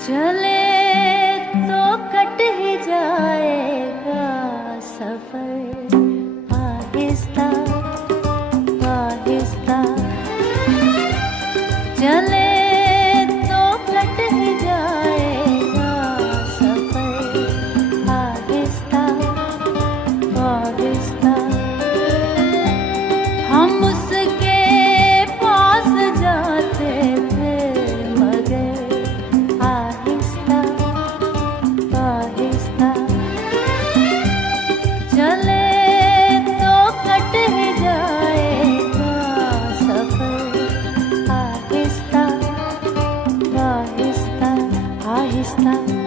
चले तो कट ही जाएगा सफर, आहिस्ता आहिस्ता। चले तो कट ही जाएगा सफर, आहिस्ता आहिस्ता। हम उसके पास जाते थे मगर आहिस्ता आहिस्ता। चले तो कट ही जाएगा सफर, आहिस्ता आहिस्ता आहिस्ता।